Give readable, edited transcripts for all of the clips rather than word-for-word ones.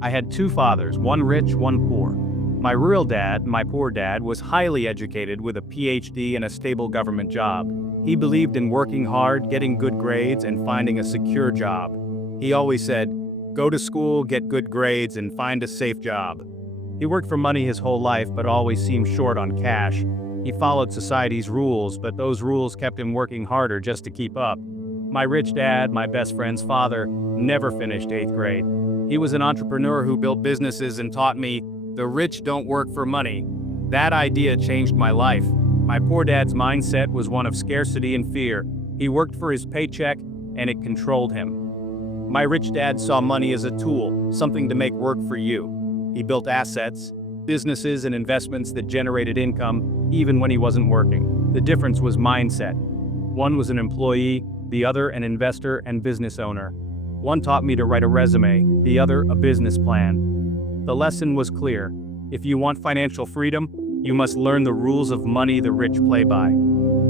I had two fathers, one rich, one poor. My real dad, my poor dad, was highly educated with a PhD and a stable government job. He believed in working hard, getting good grades, and finding a secure job. He always said, "Go to school, get good grades, and find a safe job." He worked for money his whole life, but always seemed short on cash. He followed society's rules, but those rules kept him working harder just to keep up. My rich dad, my best friend's father, never finished 8th grade. He was an entrepreneur who built businesses and taught me, the rich don't work for money. That idea changed my life. My poor dad's mindset was one of scarcity and fear. He worked for his paycheck, and it controlled him. My rich dad saw money as a tool, something to make work for you. He built assets, businesses and investments that generated income, even when he wasn't working. The difference was mindset. One was an employee, the other an investor and business owner. One taught me to write a resume, the other a business plan. The lesson was clear. If you want financial freedom, you must learn the rules of money the rich play by.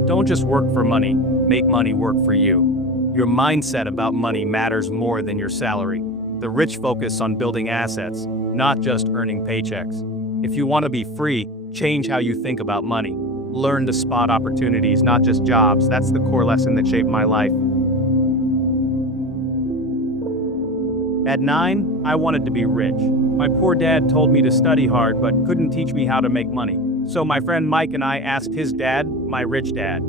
Don't just work for money, make money work for you. Your mindset about money matters more than your salary. The rich focus on building assets, not just earning paychecks. If you want to be free, change how you think about money. Learn to spot opportunities, not just jobs. That's the core lesson that shaped my life. At 9, I wanted to be rich. My poor dad told me to study hard but couldn't teach me how to make money. So my friend Mike and I asked his dad, my rich dad.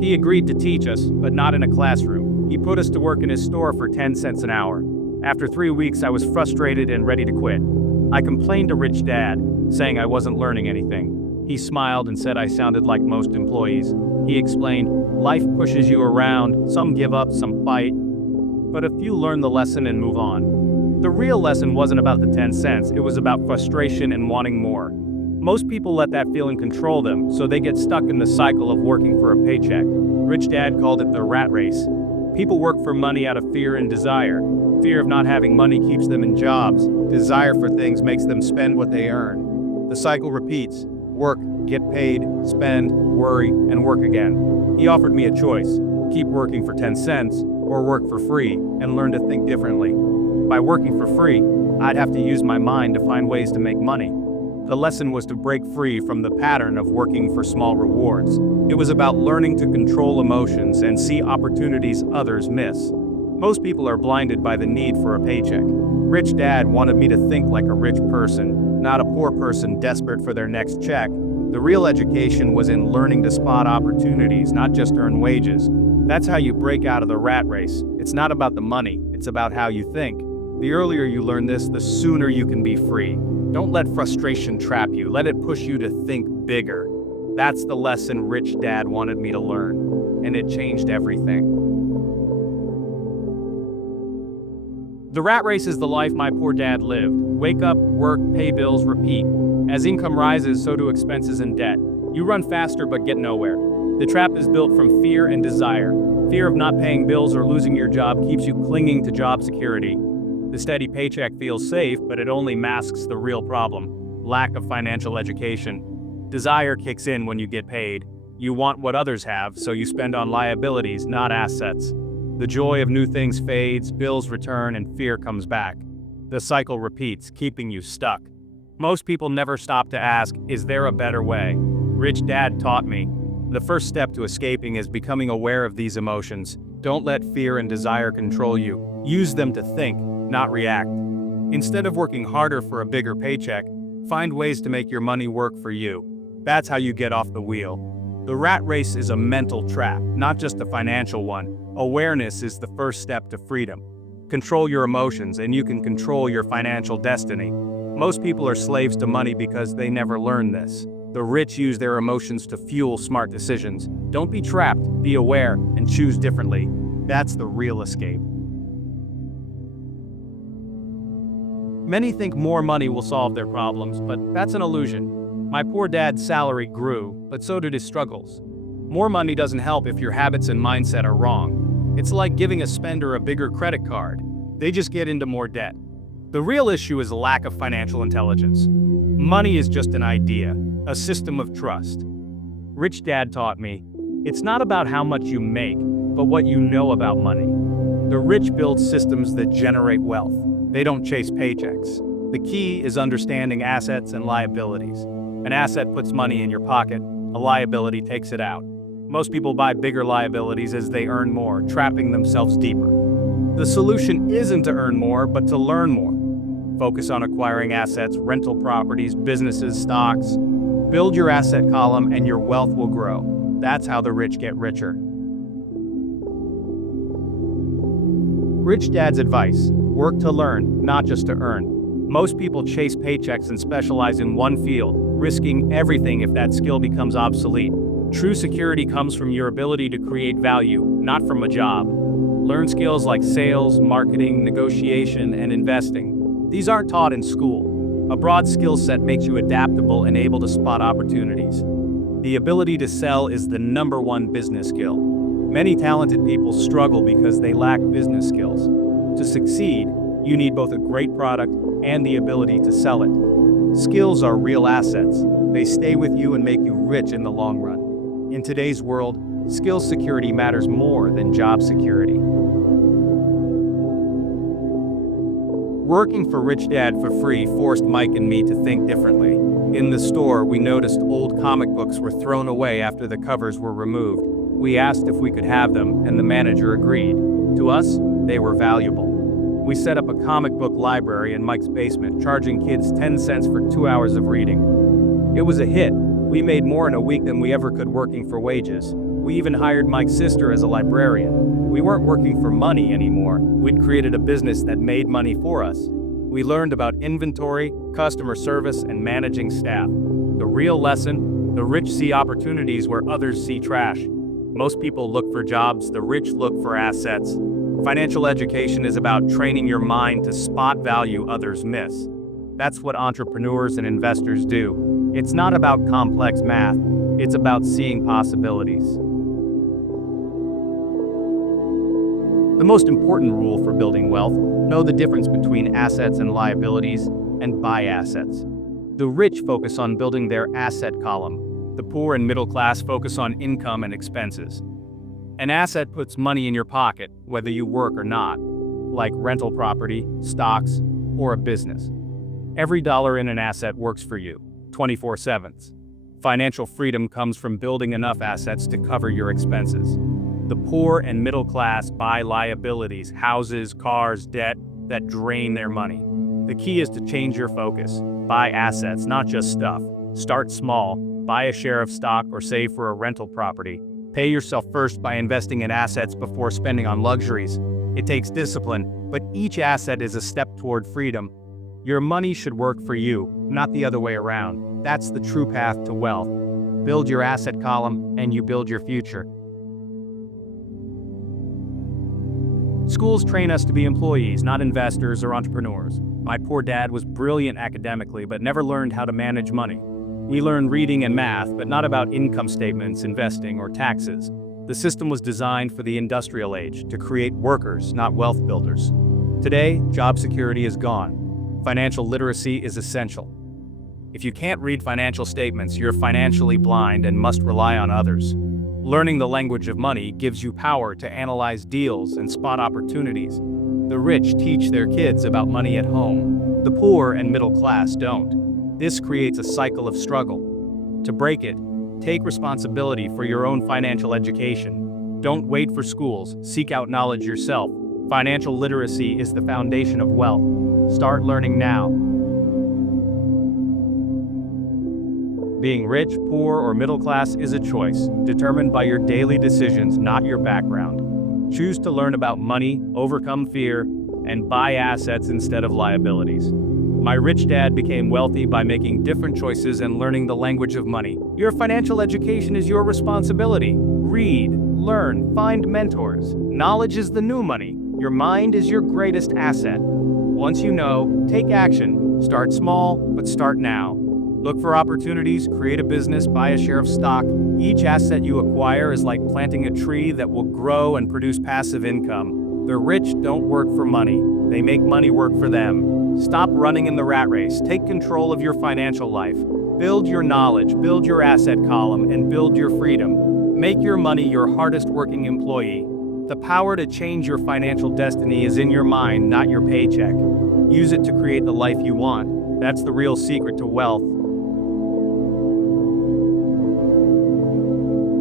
He agreed to teach us, but not in a classroom. He put us to work in his store for 10 cents an hour. After 3 weeks, I was frustrated and ready to quit. I complained to Rich Dad, saying I wasn't learning anything. He smiled and said I sounded like most employees. He explained, life pushes you around, some give up, some fight, but a few learn the lesson and move on. The real lesson wasn't about the 10 cents, it was about frustration and wanting more. Most people let that feeling control them, so they get stuck in the cycle of working for a paycheck. Rich Dad called it the rat race. People work for money out of fear and desire. Fear of not having money keeps them in jobs. Desire for things makes them spend what they earn. The cycle repeats. Work, get paid, spend, worry, and work again. He offered me a choice. Keep working for 10 cents, or work for free, and learn to think differently. By working for free, I'd have to use my mind to find ways to make money. The lesson was to break free from the pattern of working for small rewards. It was about learning to control emotions and see opportunities others miss. Most people are blinded by the need for a paycheck. Rich Dad wanted me to think like a rich person, not a poor person desperate for their next check. The real education was in learning to spot opportunities, not just earn wages. That's how you break out of the rat race. It's not about the money, it's about how you think. The earlier you learn this, the sooner you can be free. Don't let frustration trap you, let it push you to think bigger. That's the lesson Rich Dad wanted me to learn, and it changed everything. The rat race is the life my poor dad lived. Wake up, work, pay bills, repeat. As income rises, so do expenses and debt. You run faster but get nowhere. The trap is built from fear and desire. Fear of not paying bills or losing your job keeps you clinging to job security. The steady paycheck feels safe, but it only masks the real problem: lack of financial education. Desire kicks in when you get paid. You want what others have, so you spend on liabilities, not assets. The joy of new things fades, bills return, and fear comes back. The cycle repeats, keeping you stuck. Most people never stop to ask, is there a better way? Rich Dad taught me. The first step to escaping is becoming aware of these emotions. Don't let fear and desire control you. Use them to think, not react. Instead of working harder for a bigger paycheck, find ways to make your money work for you. That's how you get off the wheel. The rat race is a mental trap, not just a financial one. Awareness is the first step to freedom. Control your emotions and you can control your financial destiny. Most people are slaves to money because they never learn this. The rich use their emotions to fuel smart decisions. Don't be trapped, be aware, and choose differently. That's the real escape. Many think more money will solve their problems, but that's an illusion. My poor dad's salary grew, but so did his struggles. More money doesn't help if your habits and mindset are wrong. It's like giving a spender a bigger credit card. They just get into more debt. The real issue is a lack of financial intelligence. Money is just an idea, a system of trust. Rich Dad taught me, it's not about how much you make, but what you know about money. The rich build systems that generate wealth. They don't chase paychecks. The key is understanding assets and liabilities. An asset puts money in your pocket, a liability takes it out. Most people buy bigger liabilities as they earn more, trapping themselves deeper. The solution isn't to earn more, but to learn more. Focus on acquiring assets, rental properties, businesses, stocks. Build your asset column and your wealth will grow. That's how the rich get richer. Rich Dad's advice: work to learn, not just to earn. Most people chase paychecks and specialize in one field, risking everything if that skill becomes obsolete. True security comes from your ability to create value, not from a job. Learn skills like sales, marketing, negotiation, and investing. These aren't taught in school. A broad skill set makes you adaptable and able to spot opportunities. The ability to sell is the #1 business skill. Many talented people struggle because they lack business skills. To succeed, you need both a great product and the ability to sell it. Skills are real assets. They stay with you and make you rich in the long run. In today's world, skill security matters more than job security. Working for Rich Dad for free forced Mike and me to think differently. In the store, we noticed old comic books were thrown away after the covers were removed. We asked if we could have them, and the manager agreed. To us, they were valuable. We set up a comic book library in Mike's basement, charging kids 10 cents for 2 hours of reading. It was a hit. We made more in a week than we ever could working for wages. We even hired Mike's sister as a librarian. We weren't working for money anymore. We'd created a business that made money for us. We learned about inventory, customer service, and managing staff. The real lesson: the rich see opportunities where others see trash. Most people look for jobs, the rich look for assets. Financial education is about training your mind to spot value others miss. That's what entrepreneurs and investors do. It's not about complex math, it's about seeing possibilities. The most important rule for building wealth: know the difference between assets and liabilities, and buy assets. The rich focus on building their asset column. The poor and middle class focus on income and expenses. An asset puts money in your pocket, whether you work or not, like rental property, stocks, or a business. Every dollar in an asset works for you, 24/7. Financial freedom comes from building enough assets to cover your expenses. The poor and middle class buy liabilities, houses, cars, debt that drain their money. The key is to change your focus. Buy assets, not just stuff. Start small, buy a share of stock or save for a rental property. Pay yourself first by investing in assets before spending on luxuries. It takes discipline, but each asset is a step toward freedom. Your money should work for you, not the other way around. That's the true path to wealth. Build your asset column, and you build your future. Schools train us to be employees, not investors or entrepreneurs. My poor dad was brilliant academically, but never learned how to manage money. We learned reading and math, but not about income statements, investing, or taxes. The system was designed for the industrial age, to create workers, not wealth builders. Today, job security is gone. Financial literacy is essential. If you can't read financial statements, you're financially blind and must rely on others. Learning the language of money gives you power to analyze deals and spot opportunities. The rich teach their kids about money at home. The poor and middle class don't. This creates a cycle of struggle. To break it, take responsibility for your own financial education. Don't wait for schools, seek out knowledge yourself. Financial literacy is the foundation of wealth. Start learning now. Being rich, poor, or middle class is a choice, determined by your daily decisions, not your background. Choose to learn about money, overcome fear, and buy assets instead of liabilities. My rich dad became wealthy by making different choices and learning the language of money. Your financial education is your responsibility. Read, learn, find mentors. Knowledge is the new money. Your mind is your greatest asset. Once you know, take action. Start small, but start now. Look for opportunities, create a business, buy a share of stock. Each asset you acquire is like planting a tree that will grow and produce passive income. The rich don't work for money. They make money work for them. Stop running in the rat race. Take control of your financial life. Build your knowledge, build your asset column, and build your freedom. Make your money your hardest working employee. The power to change your financial destiny is in your mind, not your paycheck. Use it to create the life you want. That's the real secret to wealth.